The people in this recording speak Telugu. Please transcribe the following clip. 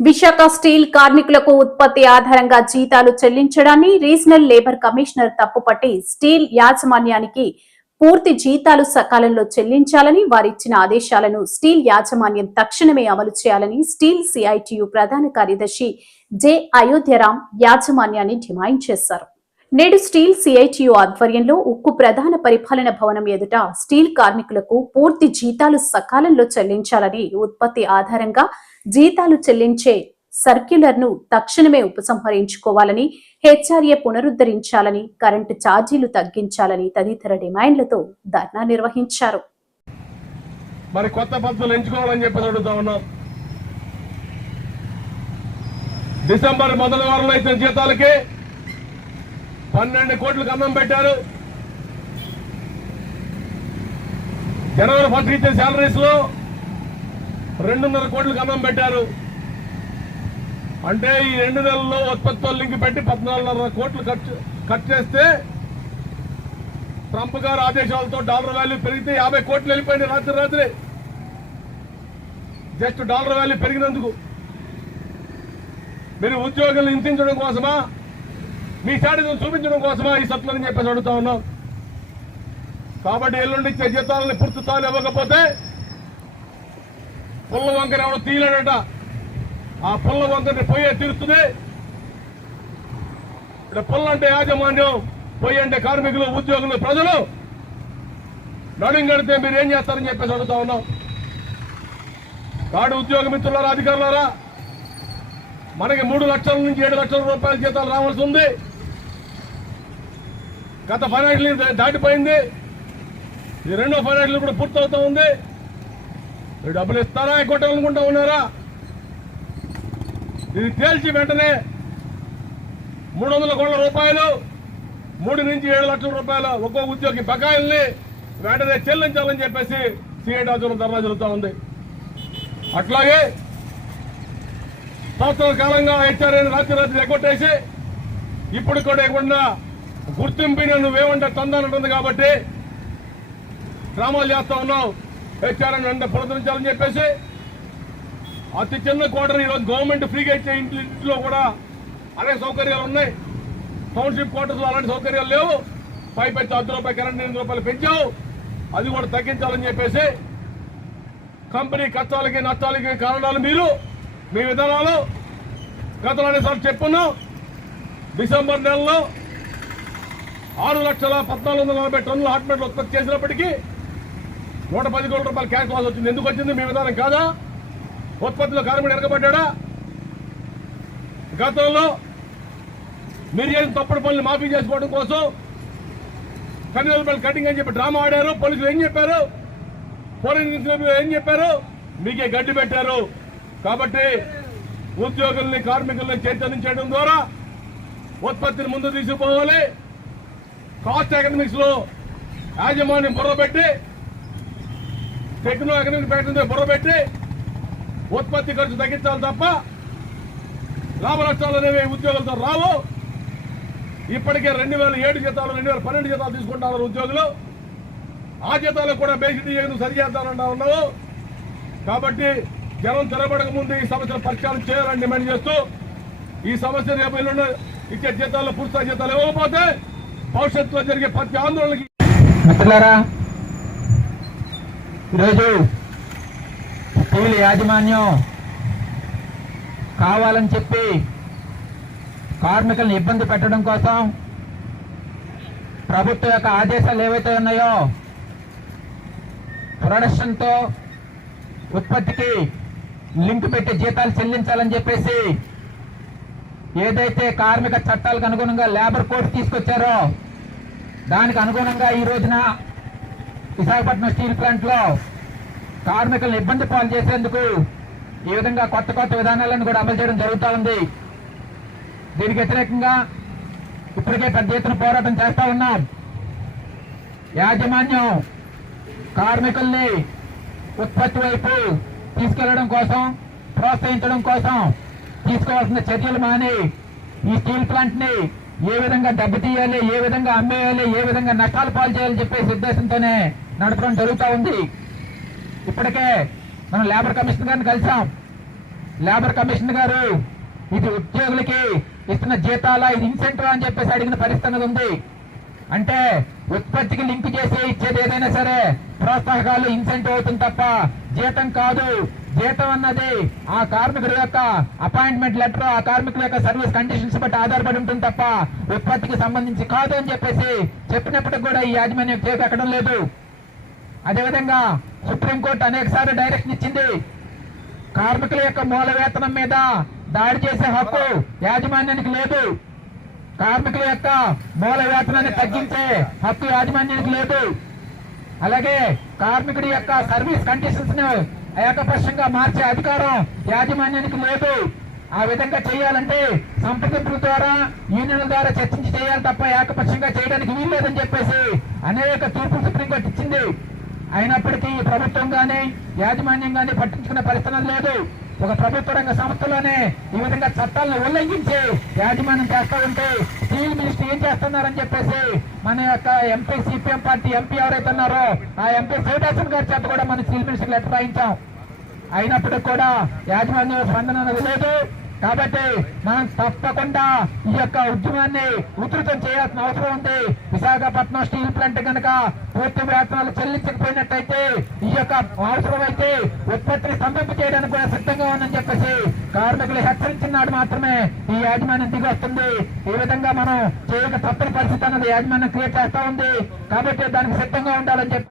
విశాఖ స్టీల్ కార్మికులకు ఉత్పత్తి ఆధారంగా జీతాలు చెల్లించడాన్ని రీజనల్ లేబర్ కమిషనర్ తప్పుపట్టి స్టీల్ యాజమాన్యానికి పూర్తి జీతాలు సకాలంలో చెల్లించాలని వారిచ్చిన ఆదేశాలను స్టీల్ యాజమాన్యం తక్షణమే అమలు చేయాలని స్టీల్ సిఐటియు ప్రధాన కార్యదర్శి జె అయోధ్యరాం యాజమాన్యాన్ని డిమాండ్ చేశారు. నేడు స్టీల్ సిఐటియు ఆధ్వర్యంలో ఉక్కు ప్రధాన పరిపాలన భవనం ఎదుట స్టీల్ కార్మికులకు పూర్తి జీతాలు సకాలంలో చెల్లించాలని ఉత్పత్తి ఆధారంగా జీతాలు చెల్లించే సర్క్యులర్ను తక్షణమే ఉపసంహరించుకోవాలని హెచ్ఆర్ఏ పునరుద్ధరించాలని కరెంటు ఛార్జీలు తగ్గించాలని తదితర డిమాండ్లతో ధర్నా నిర్వహించారు. మరి కొత్త పద్ధతులు ఎంచుకోవాలని చెప్పి అడుగుతా ఉన్నాం. డిసెంబర్ మొదటి వారంలో ఇచ్చిన జీతాలకి పన్నెండు కోట్లు కన్నం పెట్టారు. జనవరి ఫస్ట్ ఇచ్చే శాలరీస్లో రెండున్నర కోట్లు గమనం పెట్టారు. అంటే ఈ రెండు నెలల్లో ఉత్పత్తులు లింక్ పెట్టి పద్నాలుగున్నర కోట్లు ఖర్చు ఖర్చు చేస్తే ట్రంప్ గారు ఆదేశాలతో డాలర్ వాల్యూ పెరిగితే యాభై కోట్లు వెళ్ళిపోయింది రాత్రి రాత్రి. జస్ట్ డాలర్ వాల్యూ పెరిగినందుకు. మీరు ఉద్యోగులను హింసించడం కోసమా? మీ శాడిజం చూపించడం కోసమా? ఈ సత్లని చెప్పేసి అడుగుతా ఉన్నాం. కాబట్టి ఎల్లుండి ఇచ్చే జీతాలని పూర్తి స్థాయిలో ఇవ్వకపోతే పుల్ల వంకర ఎవడో తీయలేడట ఆ పుల్ల వంకరని పొయ్యే తీరుస్తుంది. ఇక్కడ పుల్ల అంటే యాజమాన్యం పొయ్యి అంటే కార్మికులు ఉద్యోగులు ప్రజలు. నడుం కడితే మీరు ఏం చేస్తారని చెప్పేసి అడుగుతా ఉన్నాం. కాడు ఉద్యోగ మిత్రులారా అధికారులారా మనకి మూడు లక్షల నుంచి ఏడు లక్షల రూపాయల జీతాలు రావాల్సి ఉంది. గత ఫైనాన్షియల్ దాటిపోయింది. ఈ రెండో ఫైనాన్షియల్ కూడా పూర్తవుతా ఉంది. డబ్బులు ఇస్తారా? ఎగ్గొట్టాలనుకుంటా ఉన్నారా? ఇది తేల్చి వెంటనే మూడు వందల కోట్ల రూపాయలు మూడు నుంచి ఏడు లక్షల రూపాయల ఒక్కో ఉద్యోగి బకాయిల్ని వెంటనే చెల్లించాలని చెప్పేసి సిఐటి రాజులు ధర్నా జరుగుతూ ఉంది. అట్లాగే సంవత్సరాల కాలంగా హెచ్ఆర్ఏని రాత్రి రాత్రి ఎగ్గొట్టేసి ఇప్పుడు కూడా ఇవ్వకుండా గుర్తింపుని నువ్వేమంటే తందానంటుంది కాబట్టి డ్రామాలు చేస్తా ఉన్నావు హెచ్ఆర్ఎం వెంట పునరుద్ధరించాలని చెప్పేసి అతి చిన్న క్వార్టర్ ఈరోజు గవర్నమెంట్ ఫ్రీగా ఇచ్చే ఇంటి ఇంట్లో కూడా అనేక సౌకర్యాలు ఉన్నాయి. టౌన్షిప్ క్వార్టర్స్లో అలాంటి సౌకర్యాలు లేవు. పై పెట్టి అర్ధ రూపాయలు కరెంట్ ఎనిమిది రూపాయలు పెంచావు. అది కూడా తగ్గించాలని చెప్పేసి కంపెనీ కష్టాలకి నష్టాలకి కారణాలు మీరు మీ విధానాలు గతంలో అనేసార్లు చెప్పున్నాం. డిసెంబర్ నెలలో ఆరు లక్షల పద్నాలుగు వందల నలభై టన్నుల హాట్ ఉత్పత్తి చేసినప్పటికీ నూట పది కోట్ల రూపాయలు క్యాష్ లాస్ వచ్చింది. ఎందుకు వచ్చింది? మీ విధానం కాదా? ఉత్పత్తిలో కార్మికుడు ఎరగబడ్డా గతంలో మీరు చేసిన తప్పుడు పనులు మాఫీ చేసుకోవడం కోసం కన్వీనర్ కటింగ్ అని చెప్పి డ్రామా ఆడారు. పోలీసులు ఏం చెప్పారు? ఫోరెన్సిక్ ఏం చెప్పారు? మీకే గడ్డి పెట్టారు. కాబట్టి ఉద్యోగుల్ని కార్మికుల్ని చైతన్యం ద్వారా ఉత్పత్తిని ముందు తీసుకుపోవాలి. కాస్ట్ ఎకనమిక్స్లో యాజమాన్యం బుర్రబెట్టి టెక్నో ఎకనామిక్ ప్యాటర్న్ బుర్రబెట్టి ఉత్పత్తి ఖర్చు తగ్గించాలి తప్ప లాభ నష్టాలు అనేవి ఉద్యోగులతో రావు. ఇప్పటికే రెండు వేల ఏడు జీతాలు రెండు వేల పన్నెండు జీతాలు తీసుకుంటున్నారు ఉద్యోగులు. ఆ జీతాలకు కూడా బేసిక్ నువ్వు సరి చేస్తానంటా ఉన్నావు? కాబట్టి జనం తెరబడక ముందు ఈ సమస్యను పరిష్కారం చేయాలని డిమాండ్ చేస్తూ ఈ సమస్య రేపు ఎల్లుండి ఇచ్చే జీతాల్లో పూర్తి జీతాలు ఇవ్వకపోతే భవిష్యత్తులో జరిగే ప్రతి ఆందోళనకి మిత్రులారా ఈరోజు స్టీల్ యాజమాన్యం కావాలని చెప్పి కార్మికులను ఇబ్బంది పెట్టడం కోసం ప్రభుత్వం యొక్క ఆదేశాలు ఏవైతే ఉన్నాయో ప్రొడక్షన్తో ఉత్పత్తికి లింక్ పెట్టి జీతాలు చెల్లించాలని చెప్పేసి ఏదైతే కార్మిక చట్టాలకు అనుగుణంగా లేబర్ కోడ్ తీసుకొచ్చారో దానికి అనుగుణంగా ఈ రోజున విశాఖపట్నం స్టీల్ ప్లాంట్లో కార్మికులను ఇబ్బంది పాలు చేసేందుకు ఈ విధంగా కొత్త కొత్త విధానాలను కూడా అమలు చేయడం జరుగుతూ ఉంది. దీనికి వ్యతిరేకంగా ఇప్పటికే పెద్ద ఎత్తున పోరాటం చేస్తా ఉన్నాం యాజమాన్యం కార్మికుల్ని ఉత్పత్తి వైపు తీసుకెళ్ళడం కోసం ప్రోత్సహించడం కోసం తీసుకోవాల్సిన చర్యలు మాని ఈ స్టీల్ ప్లాంట్ని ఏ విధంగా దెబ్బతీయాలి ఏ విధంగా అమ్మేయాలి ఏ విధంగా నష్టాలు పాలు చేయాలని చెప్పేసి ఉద్దేశంతోనే నడపడం జరుగుతూ ఉంది. ఇప్పటికే మనం లేబర్ కమిషనర్ గారిని కలిసాం లేబర్ కమిషన్ గారు ఇది ఉద్యోగులకి ఇస్తున్న జీతాల ఇది ఇన్సెంటివ్ అని చెప్పేసి అడిగిన పరిస్థితి అనేది ఉంది. అంటే ఉత్పత్తికి లింక్ చేసి ఇచ్చేది ఏదైనా సరే ప్రోత్సాహకాలు ఇన్సెంటివ్ అవుతుంది తప్ప జీతం కాదు. జీతం అన్నది ఆ కార్మికుడి యొక్క అపాయింట్మెంట్ లెటర్ ఆ కార్మికుల యొక్క సర్వీస్ కండిషన్స్ బట్టి ఆధారపడి ఉంటుంది తప్ప ఉత్పత్తికి సంబంధించి కాదు అని చెప్పేసి చెప్పినప్పటికి కూడా ఈ యాజమాన్యం చేతి ఎక్కడం లేదు. అదేవిధంగా సుప్రీంకోర్టు అనేక సార్లు డైరెక్షన్ ఇచ్చింది. కార్మికుల యొక్క మూల వేతనం మీద దాడి చేసే హక్కు యాజమాన్యానికి లేదు. కార్మికుల యొక్క మూల వేతనాన్ని తగ్గించే హక్కు యాజమాన్యానికి లేదు. అలాగే కార్మికుడి యొక్క సర్వీస్ కండిషన్స్ను ఏకపక్షంగా మార్చే అధికారం యాజమాన్యానికి లేదు. ఆ విధంగా చేయాలంటే సంప్రదింపుల ద్వారా యూనియన్ల ద్వారా చర్చించి చేయాలి తప్ప ఏకపక్షంగా చేయడానికి వీల్లేదని చెప్పేసి అనేక తీర్పులు సుప్రీంకోర్టు ఇచ్చింది. అయినప్పటికీ ప్రభుత్వం కానీ యాజమాన్యం కానీ పట్టించుకునే పరిస్థితి లేదు. ఒక ప్రభుత్వ రంగ సంస్థలోనే ఈ విధంగా చట్టాలను ఉల్లంఘించి యాజమాన్యం చేస్తా ఉంటే స్టీల్ మినిస్టర్ ఏం చేస్తున్నారని చెప్పేసి మన యొక్క ఎంపీ సిపిఎం పార్టీ ఎంపీ ఎవరైతే ఉన్నారో ఆ ఎంపీ శివదాసన్ గారి చేత కూడా మనం స్టీల్ మినిస్టర్ లెటర్ రాయించాం అయినప్పటికీ కూడా యాజమాన్యం స్పందన అనేది లేదు. కాబట్టి మనం తప్పకుండా ఈ యొక్క ఉద్యమాన్ని ఉధృతం చేయాల్సిన అవసరం ఉంది. విశాఖపట్నం స్టీల్ ప్లాంట్ కనుక పూర్తి వేతనాలు చెల్లించకపోయినట్టయితే ఈ యొక్క అవసరమైతే ఉత్పత్తిని సంతృప్తి చేయడానికి కూడా సిద్ధంగా ఉందని చెప్పేసి కార్మికులు హెచ్చరించినాడు మాత్రమే ఈ యాజమాన్యం దిగి వస్తుంది. ఈ విధంగా మనం చేయక తప్పని పరిస్థితి అన్నది యాజమాన్యం క్రియేట్ చేస్తా ఉంది. కాబట్టి దానికి సిద్ధంగా ఉండాలని చెప్పి